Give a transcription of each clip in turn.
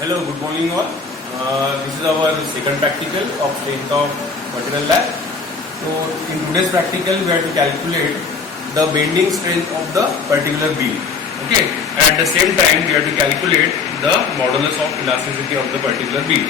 Hello, good morning all. This is our second practical of strength of material lab. So in today's practical we have to calculate the bending strength of the particular beam. Okay, and at the same time we have to calculate the modulus of elasticity of the particular beam.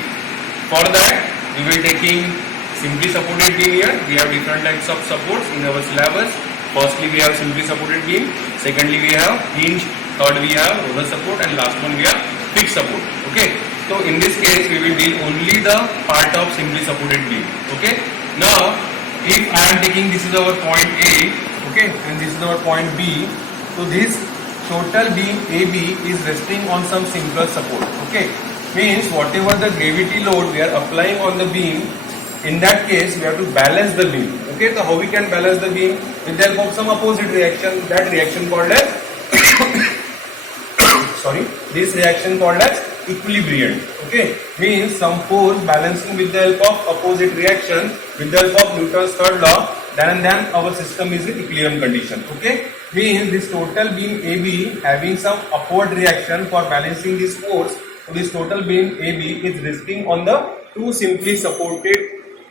For that we will taking simply supported beam here. We have different types of supports in our syllabus. Firstly we have simply supported beam. Secondly we have hinge. Third we have roller support, and last one we have fixed support. Okay, so in this case we will deal only the part of simply supported beam. Okay, now if I am taking, this is our point A, okay, and this is our point B, so this total beam AB is resting on some simpler support. Okay, means whatever the gravity load we are applying on the beam, in that case we have to balance the beam. Okay, so how we can balance the beam? With the help of some opposite reaction, that reaction called as this reaction called as equilibrium. Okay, means some force balancing with the help of opposite reaction with the help of Newton's third law, then our system is in equilibrium condition. Okay, means this total beam AB having some upward reaction for balancing this force. So this total beam AB is resting on the two simply supported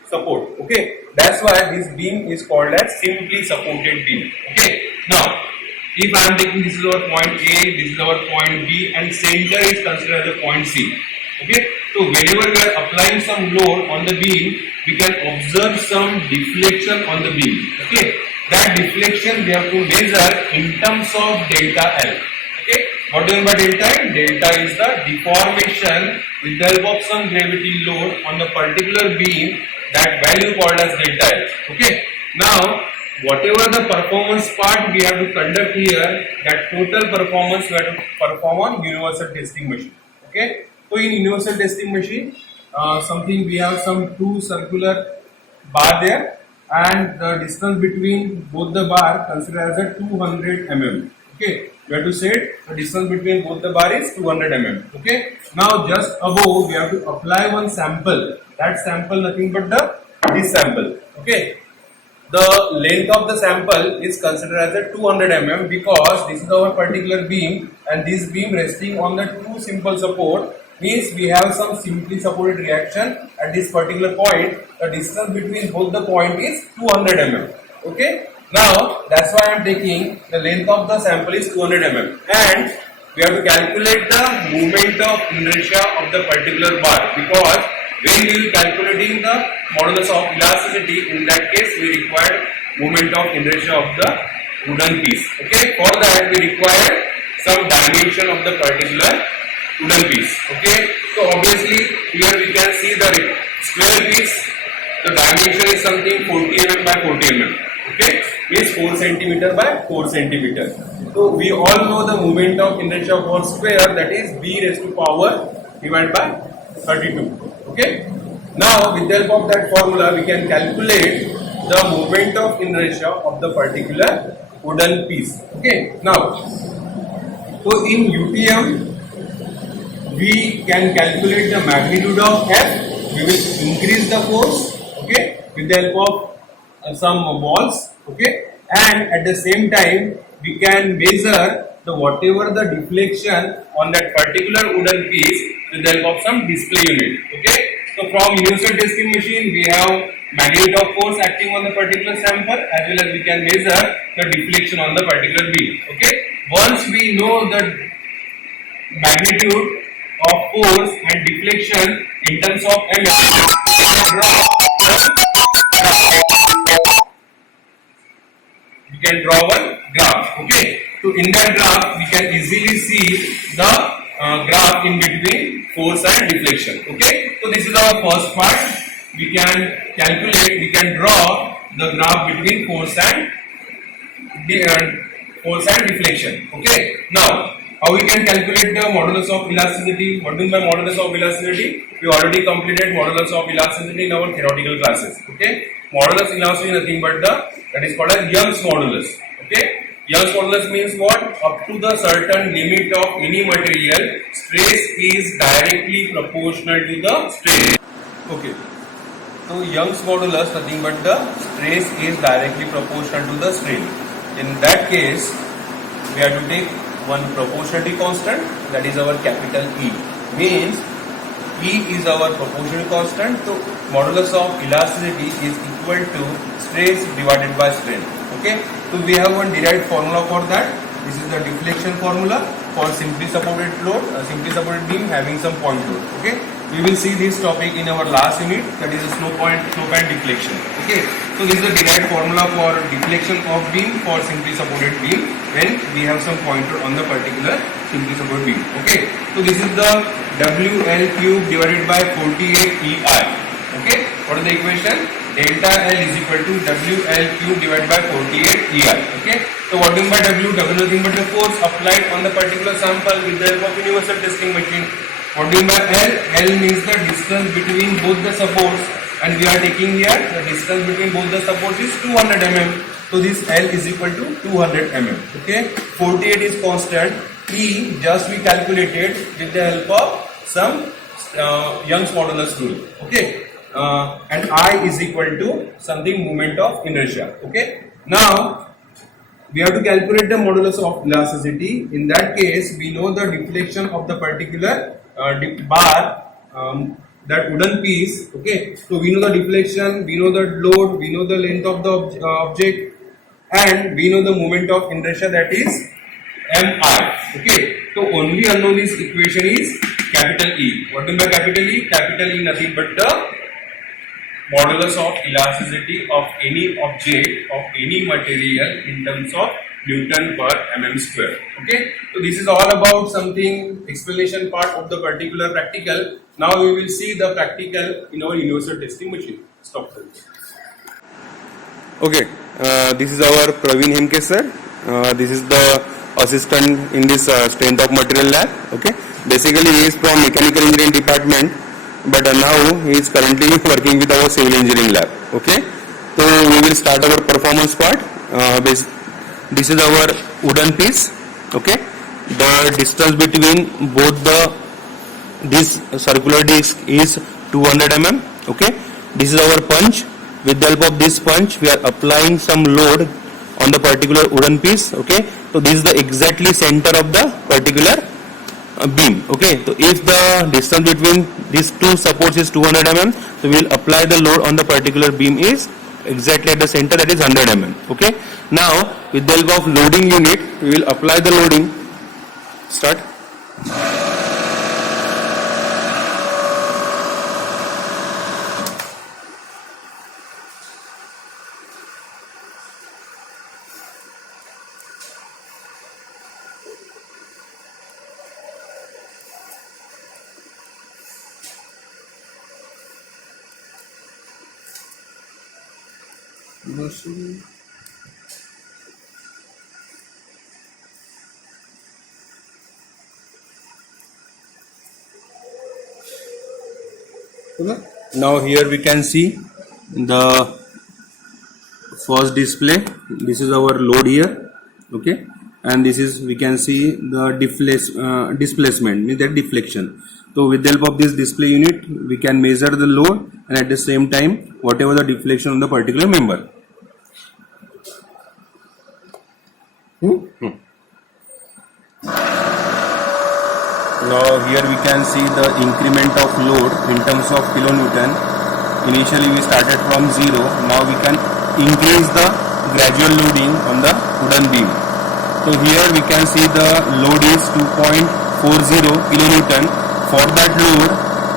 support. Okay, that's why this beam is called as simply supported beam. Okay, now if I am taking, this is our point A, this is our point B, and center is considered as a point C. Okay, so whenever we are applying some load on the beam, we can observe some deflection on the beam. Okay, that deflection we have to measure in terms of delta L. Okay, what do you mean by delta L? Delta is the deformation with the help of some gravity load on the particular beam. That value called as delta L. Okay, now whatever the performance part we have to conduct here, that total performance we have to perform on universal testing machine. Okay, so in universal testing machine, something we have some two circular bar there, and the distance between both the bar considered as a 200 mm. Okay, we have to say the distance between both the bar is 200 mm. Okay, now just above we have to apply one sample. That sample nothing but this sample. Okay, the length of the sample is considered as a 200 mm because this is our particular beam, and this beam resting on the two simple support, means we have some simply supported reaction at this particular point. The distance between both the point is 200 mm. Okay, now that's why I am taking the length of the sample is 200 mm, and we have to calculate the moment of inertia of the particular bar, because when we will calculating the modulus of elasticity, in that case we require moment of inertia of the wooden piece. Okay, for that we require some dimension of the particular wooden piece. Okay, so obviously here we can see the square piece, the dimension is something 40 mm by 40 mm. Okay, means 4 cm by 4 cm. So we all know the moment of inertia for square, that is b raised to power divided by 32. Okay, now with the help of that formula we can calculate the moment of inertia of the particular wooden piece. Okay, now so in UTM we can calculate the magnitude of F. We will increase the force, okay, with the help of some balls. Okay, and at the same time we can measure the whatever the deflection on that particular wooden piece with the help of some display unit. Okay, so from universal testing machine we have magnitude of force acting on the particular sample, as well as we can measure the deflection on the particular beam. Okay, once we know the magnitude of force and deflection in terms of we can draw one graph. Okay, so in that graph we can easily see the graph in between force and deflection. Okay, so this is our first part. We can calculate, we can draw the graph between force and deflection. Okay, now how we can calculate the modulus of elasticity? What do you mean by modulus of elasticity? We already completed modulus of elasticity in our theoretical classes. Okay, modulus elasticity is nothing but that is called as Young's modulus. Okay, Young's modulus means what? Up to the certain limit of any material, stress is directly proportional to the strain. Okay, so Young's modulus nothing but the stress is directly proportional to the strain. In that case, we have to take one proportionality constant, that is our capital E. means E is our proportional constant, so modulus of elasticity is equal to stress divided by strain. Okay, so we have one derived formula for that. This is the deflection formula for simply supported load, simply supported beam having some point load. Okay, we will see this topic in our last unit, that is a slope and deflection. Okay, so this is the derived formula for deflection of beam for simply supported beam when we have some pointer on the particular simply supported beam. Okay, so this is the WL cube divided by 48 EI. Okay, what is the equation? Delta L is equal to WL cube divided by 48 EI. Okay, so what do you mean by W? W is nothing but the force applied on the particular sample with the help of universal testing machine. What do you mean by L? L means the distance between both the supports, and we are taking here the distance between both the supports is 200 mm. So this L is equal to 200 mm. Okay, 48 is constant. E just we calculated with the help of some Young's modulus rule. Okay, and I is equal to something moment of inertia. Okay, now we have to calculate the modulus of elasticity. In that case, we know the deflection of the particular bar, that wooden piece. Okay, so we know the deflection, we know the load, we know the length of the object, and we know the moment of inertia, that is mi. Okay, so only unknown this equation is capital E. What do you mean by capital E? Capital E nothing but the modulus of elasticity of any object of any material in terms of Newton per mm square. Okay, so this is all about something explanation part of the particular practical. Now we will see the practical in our universal testing machine. Stop there. Okay, this is our Praveen Hemke sir. This is the assistant in this strength of material lab. Okay, basically he is from mechanical engineering department, but now he is currently working with our civil engineering lab. Okay, so we will start our performance part. This is our wooden piece. Okay, the distance between both this circular disc is 200 mm. Okay, this is our punch. With the help of this punch, we are applying some load on the particular wooden piece. Okay, so this is the exactly center of the particular beam. Okay, so if the distance between these two supports is 200 mm, so we will apply the load on the particular beam is exactly at the center, that is 100 mm. Okay, now with the help of loading unit, we will apply the loading. Start. Now here we can see the first display. This is our load here. Okay, and this is, we can see the displacement, means that deflection. So with the help of this display unit, we can measure the load and at the same time whatever the deflection on the particular member. Now here we can see the increment of load in terms of kilonewton. Initially we started from 0. Now we can increase the gradual loading on the wooden beam. So here we can see the load is 2.40 kilonewton. For that load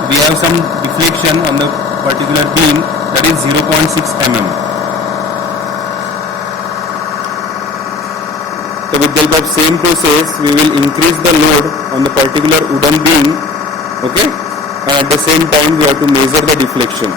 we have some deflection on the particular beam, that is 0.6 mm. So with the help of same process, we will increase the load on the particular wooden beam. Okay, and at the same time we have to measure the deflection.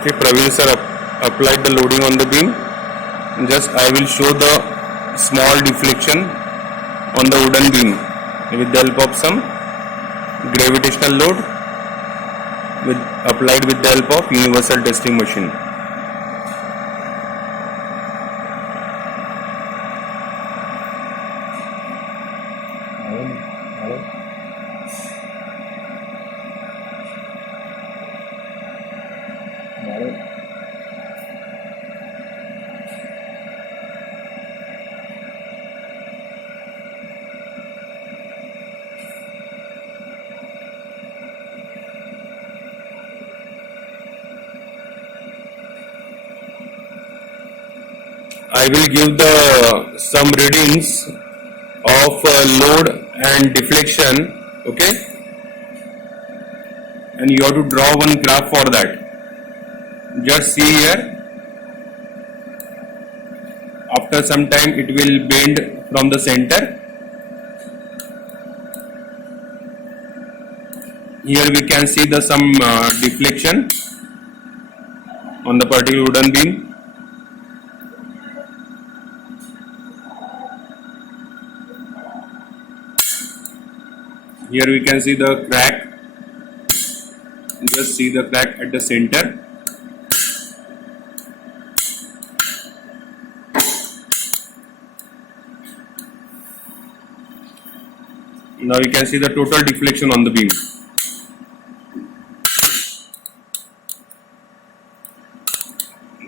Okay, Praveen sir applied the loading on the beam. Just I will show the small deflection on the wooden beam with the help of some gravitational load. With applied with the help of universal testing machine. I will give the some readings of load and deflection, okay, and you have to draw one graph for that. Just see here, after some time it will bend from the center. Here we can see the some deflection on the particular wooden beam. Here we can see the crack. Just see the crack at the center. Now you can see the total deflection on the beam.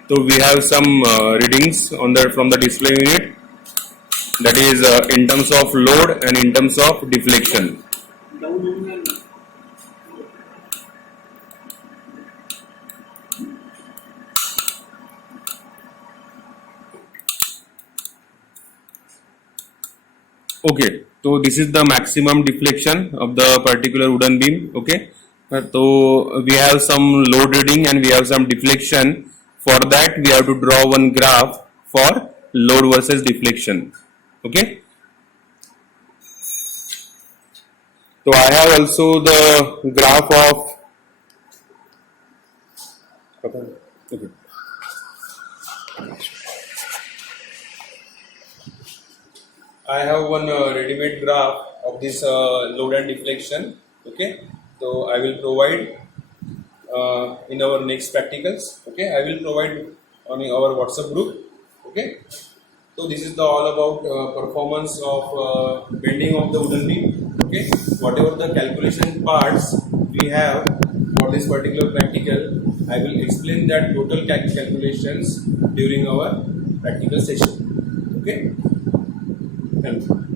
So we have some readings on the from the display unit, that is in terms of load and in terms of deflection. Okay, so this is the maximum deflection of the particular wooden beam. Okay, so we have some load reading and we have some deflection. For that we have to draw one graph for load versus deflection. Okay, so I have also the graph of okay. I have one ready-made graph of this load and deflection. Okay, so I will provide in our next practicals. Okay, I will provide on our WhatsApp group. Okay, so this is the all about performance of bending of the wooden beam. Okay, whatever the calculation parts we have for this particular practical, I will explain that total calculations during our practical session. Okay. Thank you.